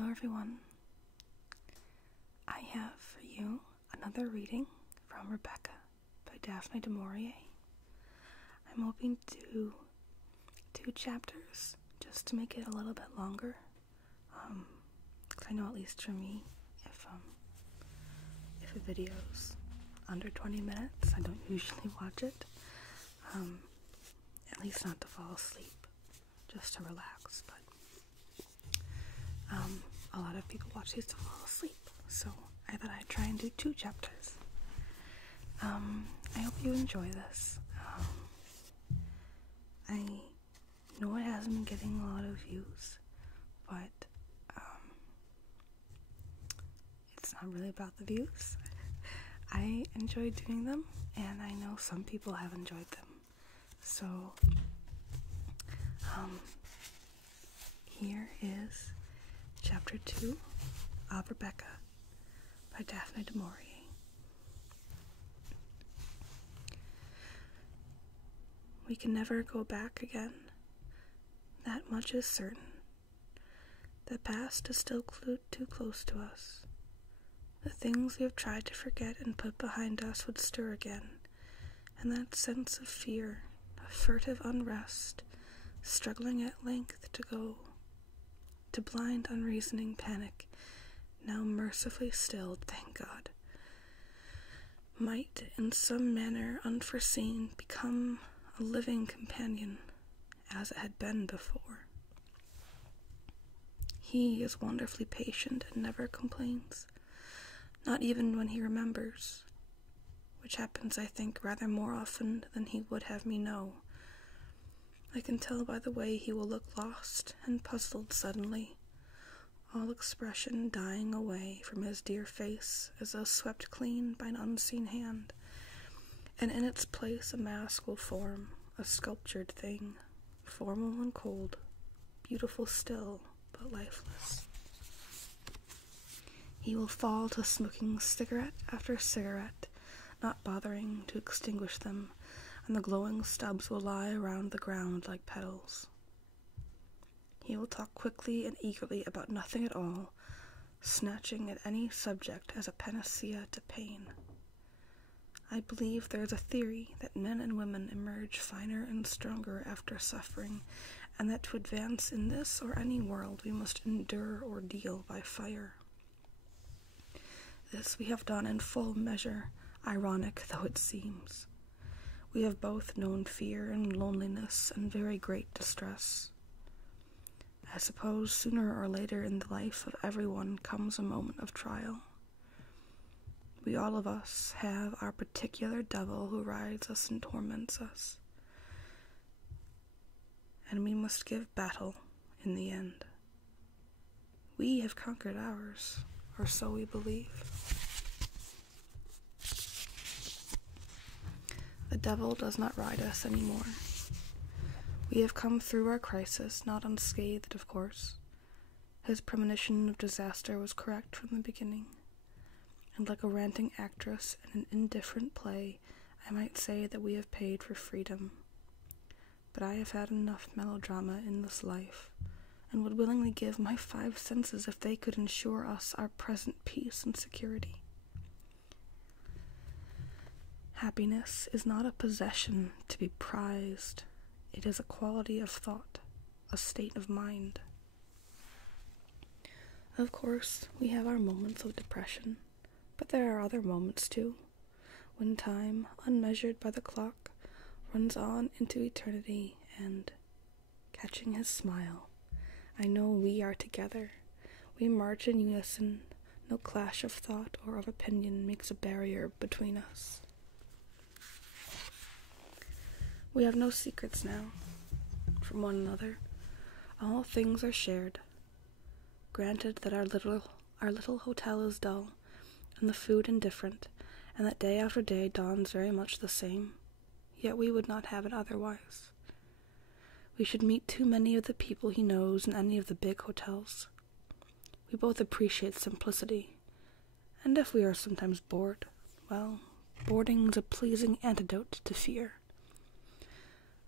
Hello everyone. I have for you another reading from Rebecca by Daphne du Maurier. I'm hoping to do 2 chapters just to make it a little bit longer. Because I know, at least for me, if a video's under 20 minutes, I don't usually watch it. At least not to fall asleep, just to relax. But a lot of people watch these to fall asleep, so I thought I'd try and do 2 chapters. I hope you enjoy this. I know it hasn't been getting a lot of views, but it's not really about the views. I enjoy doing them, and I know some people have enjoyed them. So, here is Chapter 2 of Rebecca by Daphne du Maurier. We can never go back again. That much is certain. The past is still too close to us. The things we have tried to forget and put behind us would stir again, and that sense of fear, of furtive unrest, struggling at length to go, to blind unreasoning panic, now mercifully stilled, thank God, might in some manner unforeseen become a living companion, as it had been before. He is wonderfully patient and never complains, not even when he remembers, which happens, I think, rather more often than he would have me know. I can tell by the way he will look lost and puzzled suddenly, all expression dying away from his dear face as though swept clean by an unseen hand, and in its place a mask will form, a sculptured thing, formal and cold, beautiful still, but lifeless. He will fall to smoking cigarette after cigarette, not bothering to extinguish them, and the glowing stubs will lie around the ground like petals. He will talk quickly and eagerly about nothing at all, snatching at any subject as a panacea to pain. I believe there is a theory that men and women emerge finer and stronger after suffering, and that to advance in this or any world we must endure ordeal by fire. This we have done in full measure, ironic though it seems. We have both known fear and loneliness and very great distress. I suppose sooner or later in the life of everyone comes a moment of trial. We all of us have our particular devil who rides us and torments us, and we must give battle in the end. We have conquered ours, or so we believe. The devil does not ride us anymore. We have come through our crisis, not unscathed, of course. His premonition of disaster was correct from the beginning, and like a ranting actress in an indifferent play, I might say that we have paid for freedom. But I have had enough melodrama in this life, and would willingly give my 5 senses if they could ensure us our present peace and security. Happiness is not a possession to be prized. It is a quality of thought, a state of mind. Of course, we have our moments of depression, but there are other moments too, when time, unmeasured by the clock, runs on into eternity, and, catching his smile, I know we are together. We march in unison. No clash of thought or of opinion makes a barrier between us. We have no secrets now from one another. All things are shared. Granted that our little hotel is dull, and the food indifferent, and that day after day dawns very much the same, yet we would not have it otherwise. We should meet too many of the people he knows in any of the big hotels. We both appreciate simplicity, and if we are sometimes bored, well, boarding is a pleasing antidote to fear.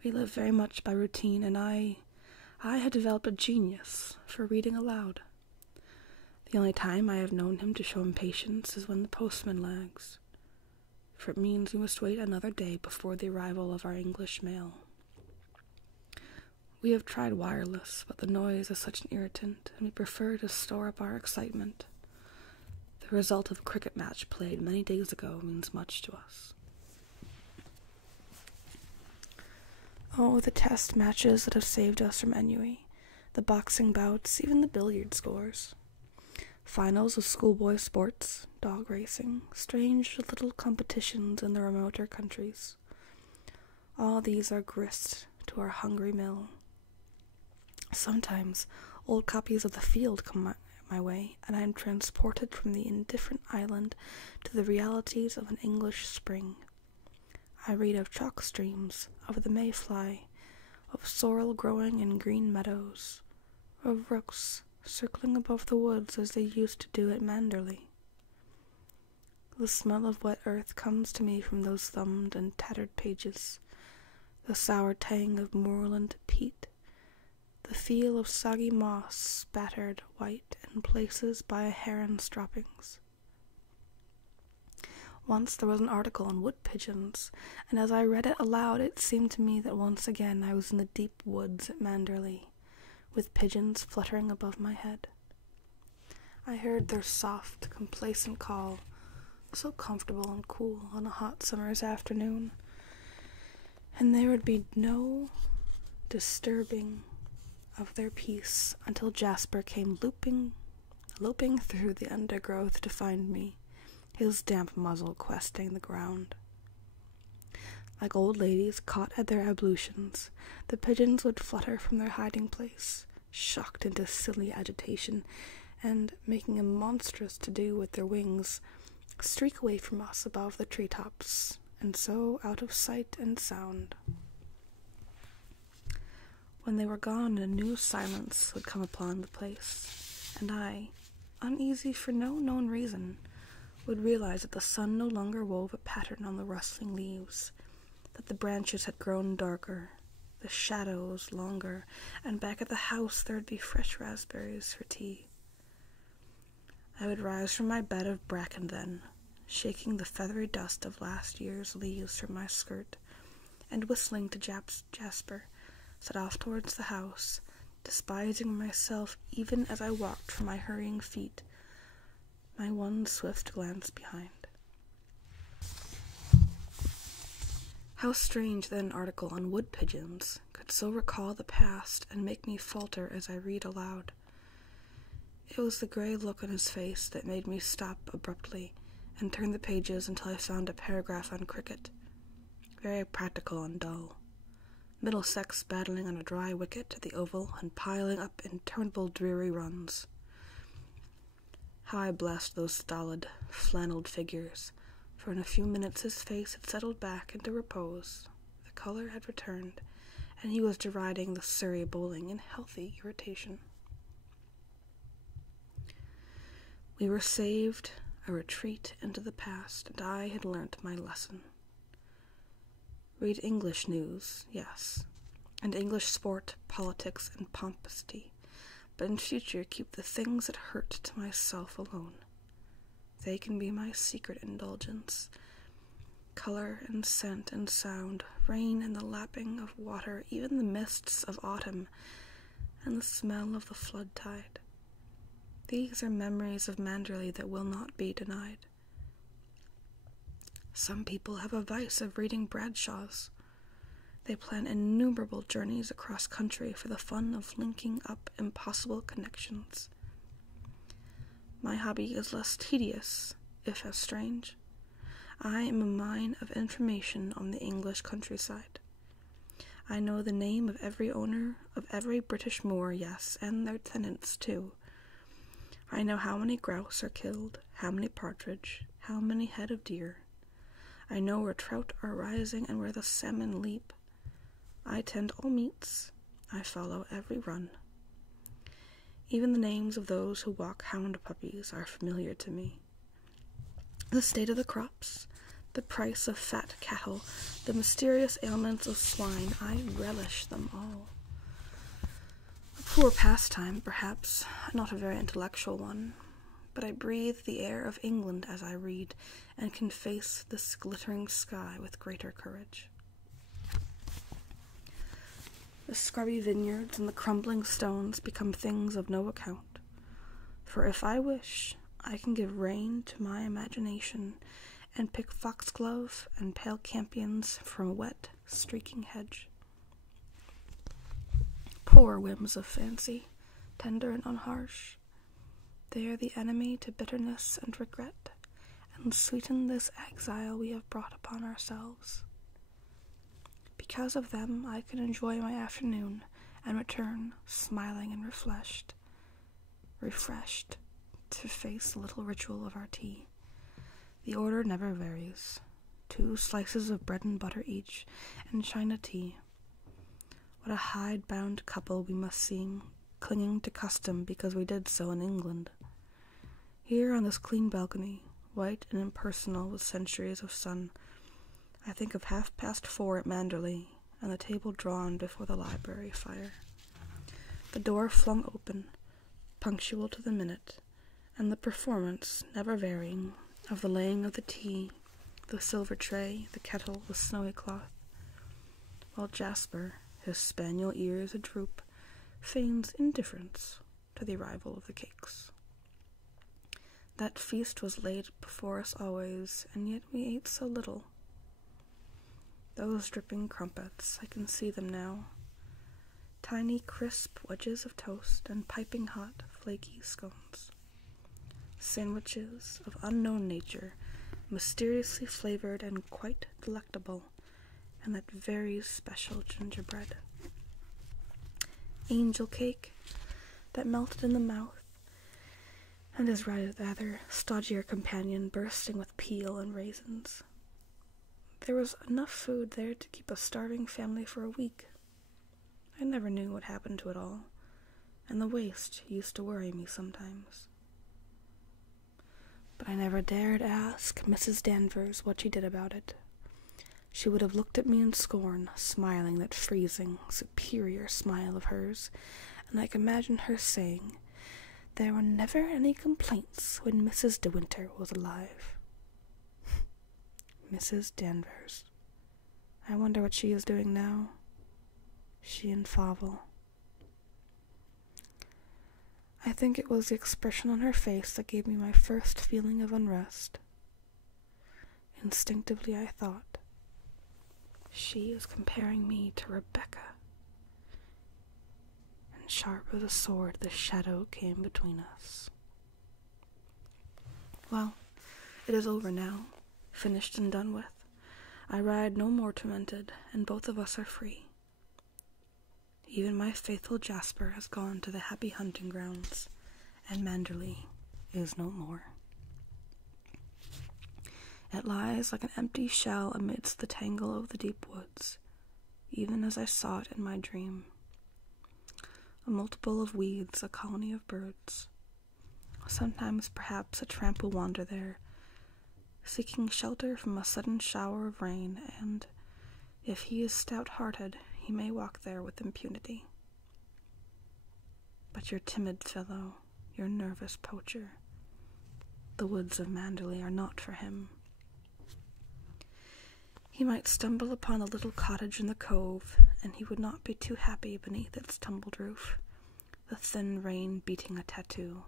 We live very much by routine, and I had developed a genius for reading aloud. The only time I have known him to show impatience is when the postman lags, for it means we must wait another day before the arrival of our English mail. We have tried wireless, but the noise is such an irritant, and we prefer to store up our excitement. The result of a cricket match played many days ago means much to us. Oh, the test matches that have saved us from ennui, the boxing bouts, even the billiard scores. Finals of schoolboy sports, dog racing, strange little competitions in the remoter countries. All these are grist to our hungry mill. Sometimes old copies of The Field come my way, and I am transported from the indifferent island to the realities of an English spring. I read of chalk streams, of the mayfly, of sorrel growing in green meadows, of rooks circling above the woods as they used to do at Manderley. The smell of wet earth comes to me from those thumbed and tattered pages, the sour tang of moorland peat, the feel of soggy moss spattered white in places by a heron's droppings. Once there was an article on wood pigeons, and as I read it aloud it seemed to me that once again I was in the deep woods at Manderley, with pigeons fluttering above my head. I heard their soft, complacent call, so comfortable and cool on a hot summer's afternoon, and there would be no disturbing of their peace until Jasper came loping through the undergrowth to find me, his damp muzzle questing the ground. Like old ladies caught at their ablutions, the pigeons would flutter from their hiding place, shocked into silly agitation, and, making a monstrous to-do with their wings, streak away from us above the treetops, and so out of sight and sound. When they were gone, a new silence would come upon the place, and I, uneasy for no known reason, would realize that the sun no longer wove a pattern on the rustling leaves, that the branches had grown darker, the shadows longer, and back at the house there would be fresh raspberries for tea. I would rise from my bed of bracken then, shaking the feathery dust of last year's leaves from my skirt, and whistling to Jasper, set off towards the house, despising myself even as I walked from my hurrying feet, my one swift glance behind. How strange that an article on wood pigeons could so recall the past and make me falter as I read aloud. It was the gray look on his face that made me stop abruptly and turn the pages until I found a paragraph on cricket, very practical and dull. Middlesex battling on a dry wicket at the Oval and piling up interminable dreary runs. How I blessed those stolid, flannelled figures, for in a few minutes his face had settled back into repose, the colour had returned, and he was deriding the Surrey bowling in healthy irritation. We were saved a retreat into the past, and I had learnt my lesson. Read English news, yes, and English sport, politics, and pomposity, but in future keep the things that hurt to myself alone. They can be my secret indulgence. Color and scent and sound, rain and the lapping of water, even the mists of autumn, and the smell of the flood tide. These are memories of Manderley that will not be denied. Some people have a vice of reading Bradshaws. They plan innumerable journeys across country for the fun of linking up impossible connections. My hobby is less tedious, if as strange. I am a mine of information on the English countryside. I know the name of every owner of every British moor, yes, and their tenants too. I know how many grouse are killed, how many partridge, how many head of deer. I know where trout are rising and where the salmon leap. I tend all meets. I follow every run. Even the names of those who walk hound puppies are familiar to me. The state of the crops, the price of fat cattle, the mysterious ailments of swine, I relish them all. A poor pastime, perhaps, not a very intellectual one, but I breathe the air of England as I read, and can face this glittering sky with greater courage. The scrubby vineyards and the crumbling stones become things of no account, for if I wish, I can give rein to my imagination and pick foxglove and pale campions from a wet, streaking hedge. Poor whims of fancy, tender and unharsh. They are the enemy to bitterness and regret, and sweeten this exile we have brought upon ourselves. Because of them, I can enjoy my afternoon and return, smiling and refreshed, to face the little ritual of our tea. The order never varies. 2 slices of bread and butter each, and China tea. What a hide-bound couple we must seem, clinging to custom because we did so in England. Here on this clean balcony, white and impersonal with centuries of sun, I think of 4:30 at Manderley, and the table drawn before the library fire. The door flung open, punctual to the minute, and the performance, never varying, of the laying of the tea, the silver tray, the kettle, the snowy cloth, while Jasper, his spaniel ears a-droop, feigns indifference to the arrival of the cakes. That feast was laid before us always, and yet we ate so little. Those dripping crumpets, I can see them now. Tiny, crisp wedges of toast and piping hot, flaky scones. Sandwiches of unknown nature, mysteriously flavored and quite delectable, and that very special gingerbread. Angel cake that melted in the mouth, and his rather stodgier companion bursting with peel and raisins. There was enough food there to keep a starving family for a week. I never knew what happened to it all, and the waste used to worry me sometimes. But I never dared ask Mrs. Danvers what she did about it. She would have looked at me in scorn, smiling that freezing, superior smile of hers, and I can imagine her saying, "There were never any complaints when Mrs. De Winter was alive." Mrs. Danvers. I wonder what she is doing now. She and Favell. I think it was the expression on her face that gave me my first feeling of unrest. Instinctively I thought, she is comparing me to Rebecca. And sharp as a sword the shadow came between us. Well, it is over now, finished and done with. I ride no more tormented, and both of us are free. Even my faithful Jasper has gone to the happy hunting grounds, and Manderley is no more. It lies like an empty shell amidst the tangle of the deep woods, even as I saw it in my dream. A multiple of weeds, a colony of birds. Sometimes perhaps a tramp will wander there, seeking shelter from a sudden shower of rain, and, if he is stout-hearted, he may walk there with impunity. But your timid fellow, your nervous poacher, the woods of Manderley are not for him. He might stumble upon a little cottage in the cove, and he would not be too happy beneath its tumbled roof, the thin rain beating a tattoo.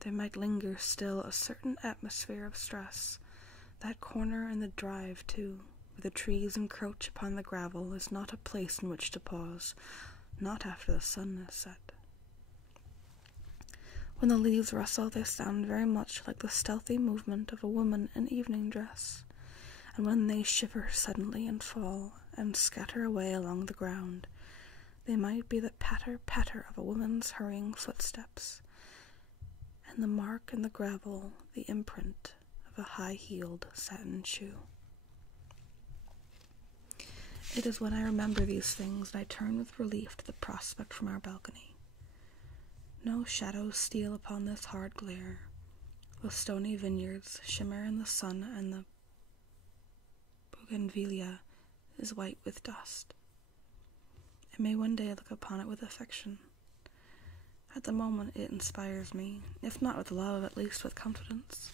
There might linger still a certain atmosphere of stress. That corner in the drive, too, where the trees encroach upon the gravel, is not a place in which to pause, not after the sun is set. When the leaves rustle, they sound very much like the stealthy movement of a woman in evening dress, and when they shiver suddenly and fall, and scatter away along the ground, they might be the patter-patter of a woman's hurrying footsteps, and the mark in the gravel the imprint of a high-heeled satin shoe. It is when I remember these things that I turn with relief to the prospect from our balcony. No shadows steal upon this hard glare. The stony vineyards shimmer in the sun, and the bougainvillea is white with dust. I may one day look upon it with affection. At the moment it inspires me, if not with love, at least with confidence.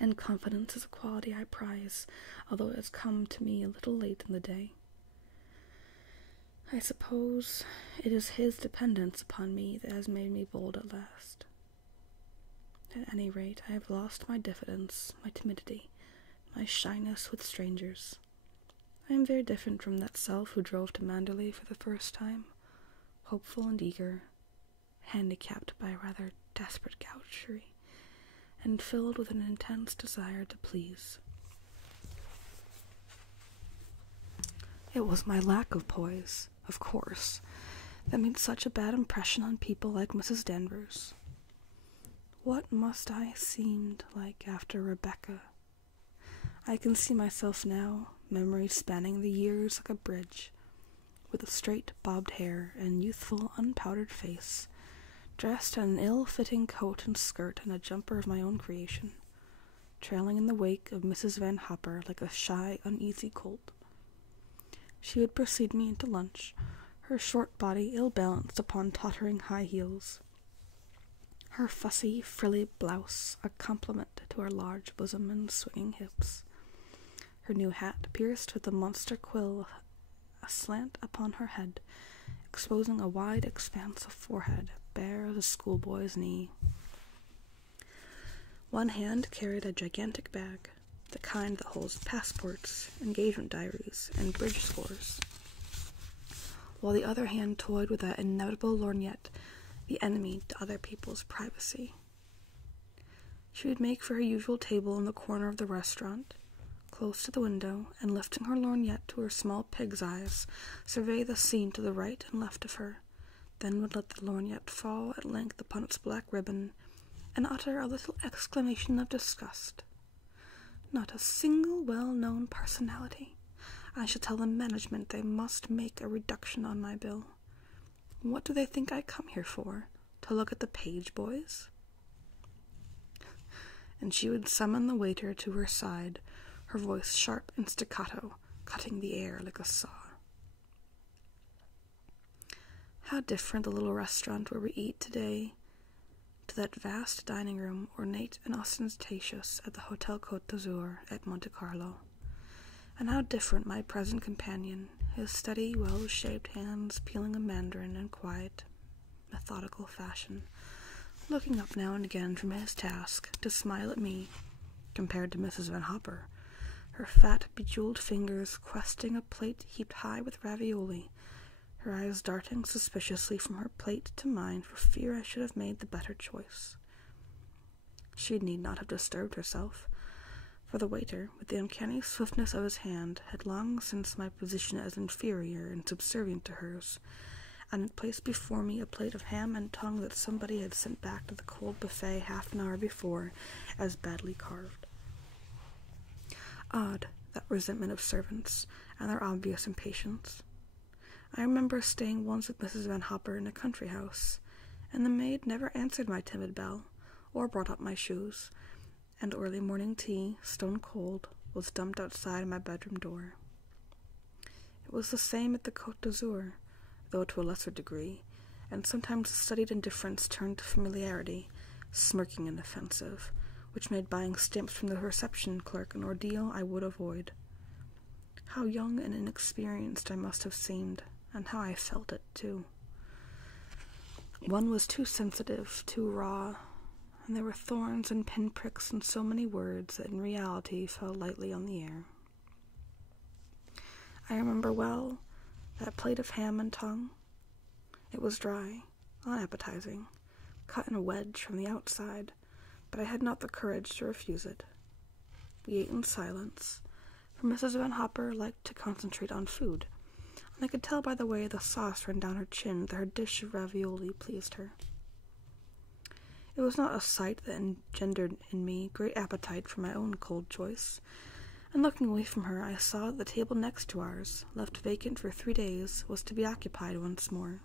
And confidence is a quality I prize, although it has come to me a little late in the day. I suppose it is his dependence upon me that has made me bold at last. At any rate, I have lost my diffidence, my timidity, my shyness with strangers. I am very different from that self who drove to Manderley for the first time, hopeful and eager, handicapped by a rather desperate gaucherie, and filled with an intense desire to please. It was my lack of poise, of course, that made such a bad impression on people like Mrs. Danvers. What must I seemed like after Rebecca? I can see myself now, memory spanning the years like a bridge, with a straight bobbed hair and youthful unpowdered face, dressed in an ill-fitting coat and skirt and a jumper of my own creation, trailing in the wake of Mrs. Van Hopper like a shy, uneasy colt. She would precede me into lunch, her short body ill-balanced upon tottering high heels, her fussy, frilly blouse a complement to her large bosom and swinging hips, her new hat pierced with a monster quill aslant upon her head, exposing a wide expanse of forehead, bare as a schoolboy's knee. One hand carried a gigantic bag, the kind that holds passports, engagement diaries, and bridge scores, while the other hand toyed with that inevitable lorgnette, the enemy to other people's privacy. She would make for her usual table in the corner of the restaurant, close to the window, and lifting her lorgnette to her small pig's eyes, survey the scene to the right and left of her, then would let the lorgnette fall at length upon its black ribbon, and utter a little exclamation of disgust. Not a single well-known personality. I shall tell the management they must make a reduction on my bill. What do they think I come here for? To look at the page boys? And she would summon the waiter to her side, her voice sharp and staccato, cutting the air like a saw. How different the little restaurant where we eat today to that vast dining room, ornate and ostentatious, at the Hotel Côte d'Azur at Monte Carlo. And how different my present companion, his steady, well-shaped hands peeling a mandarin in quiet, methodical fashion, looking up now and again from his task to smile at me, compared to Mrs. Van Hopper, her fat, bejeweled fingers questing a plate heaped high with ravioli, her eyes darting suspiciously from her plate to mine for fear I should have made the better choice. She need not have disturbed herself, for the waiter, with the uncanny swiftness of his hand, had long since my position as inferior and subservient to hers, and had placed before me a plate of ham and tongue that somebody had sent back to the cold buffet half an hour before as badly carved. Odd, that resentment of servants, and their obvious impatience. I remember staying once with Mrs. Van Hopper in a country house, and the maid never answered my timid bell, or brought up my shoes, and early morning tea, stone cold, was dumped outside my bedroom door. It was the same at the Côte d'Azur, though to a lesser degree, and sometimes studied indifference turned to familiarity, smirking and offensive, which made buying stamps from the reception clerk an ordeal I would avoid. How young and inexperienced I must have seemed, and how I felt it, too. One was too sensitive, too raw, and there were thorns and pinpricks in so many words that in reality fell lightly on the air. I remember well that plate of ham and tongue. It was dry, unappetizing, cut in a wedge from the outside, but I had not the courage to refuse it. We ate in silence, for Mrs. Van Hopper liked to concentrate on food, and I could tell by the way the sauce ran down her chin that her dish of ravioli pleased her. It was not a sight that engendered in me great appetite for my own cold choice, and looking away from her I saw that the table next to ours, left vacant for 3 days, was to be occupied once more.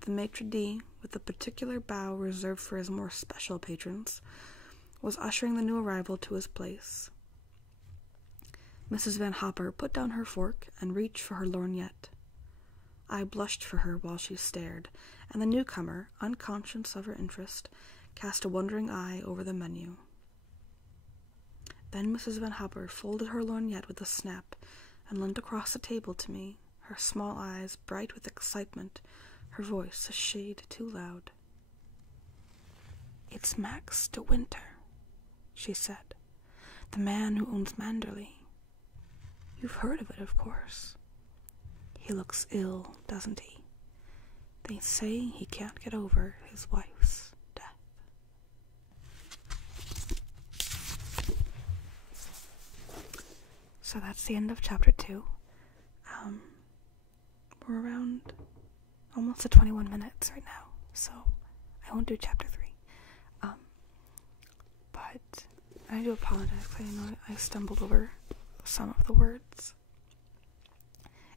The maitre d', with the particular bow reserved for his more special patrons, was ushering the new arrival to his place. Mrs. Van Hopper put down her fork and reached for her lorgnette. I blushed for her while she stared, and the newcomer, unconscious of her interest, cast a wondering eye over the menu. Then Mrs. Van Hopper folded her lorgnette with a snap and leant across the table to me, her small eyes bright with excitement, her voice a shade too loud. "It's Max de Winter," she said, "the man who owns Manderley. You've heard of it, of course. He looks ill, doesn't he? They say he can't get over his wife's death." So that's the end of chapter 2. We're around almost at 21 minutes right now, so I won't do chapter 3. But I do apologize, I know I stumbled over some of the words.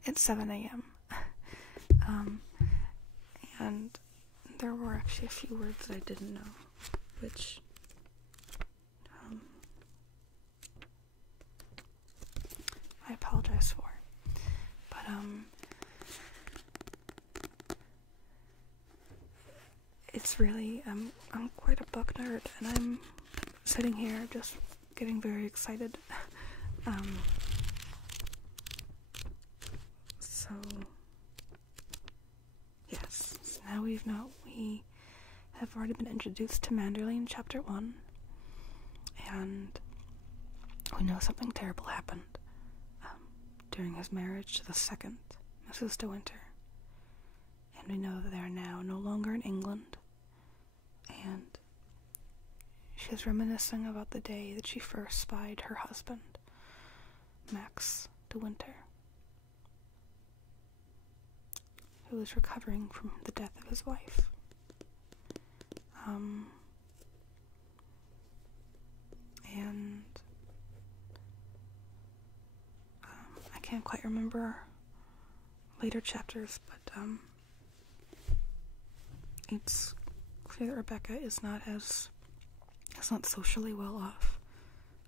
It's 7 a.m. And there were actually a few words that I didn't know, which I apologize for. But it's really I'm quite a book nerd, and I'm sitting here just getting very excited. So yes, so now we have already been introduced to Manderley in chapter 1, and we know something terrible happened during his marriage to the second Mrs. De Winter, and we know that they are now no longer in England, and she is reminiscing about the day that she first spied her husband, Max de Winter, who was recovering from the death of his wife. And I can't quite remember later chapters, but it's clear that Rebecca is not socially well off.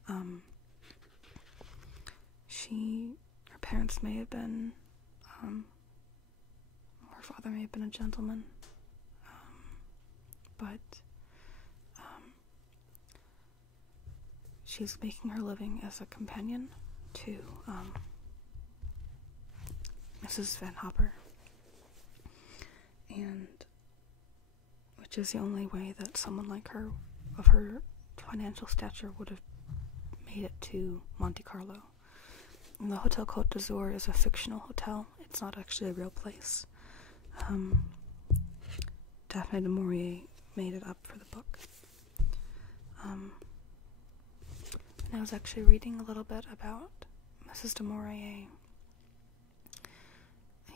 Her parents may have been, her father may have been a gentleman, but she's making her living as a companion to Mrs. Van Hopper, and which is the only way that someone like her, of her financial stature, would have made it to Monte Carlo. And the Hotel Côte d'Azur is a fictional hotel. It's not actually a real place. Daphne du Maurier made it up for the book. And I was actually reading a little bit about Mrs. du Maurier,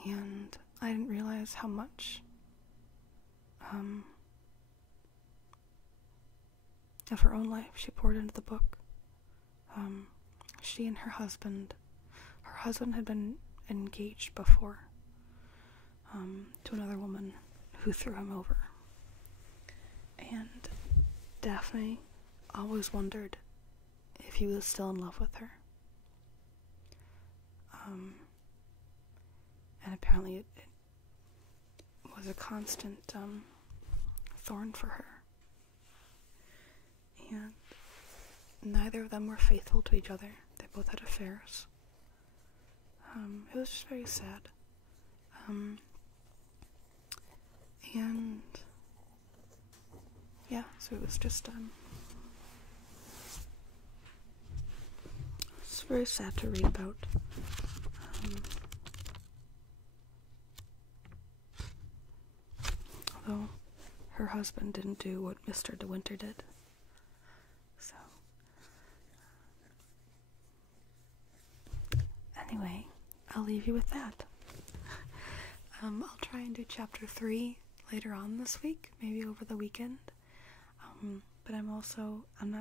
and I didn't realize how much of her own life she poured into the book. She and her husband had been engaged before to another woman who threw him over, and Daphne always wondered if he was still in love with her. And apparently it was a constant thorn for her. And neither of them were faithful to each other. They both had affairs. It was just very sad. And yeah, so it was just it's very sad to read about. Although her husband didn't do what Mr. De Winter did. So anyway, I'll leave you with that. I'll try and do chapter 3 later on this week, maybe over the weekend. But I'm not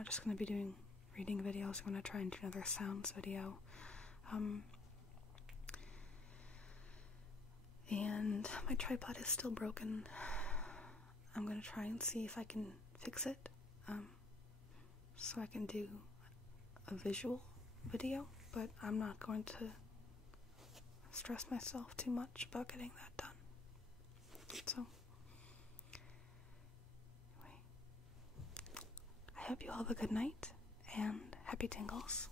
just going to be doing reading videos. I'm going to try and do another sounds video. And my tripod is still broken. I'm going to try and see if I can fix it, so I can do a visual video, but I'm not going to stress myself too much about getting that done. So, anyway, I hope you all have a good night, and happy tingles.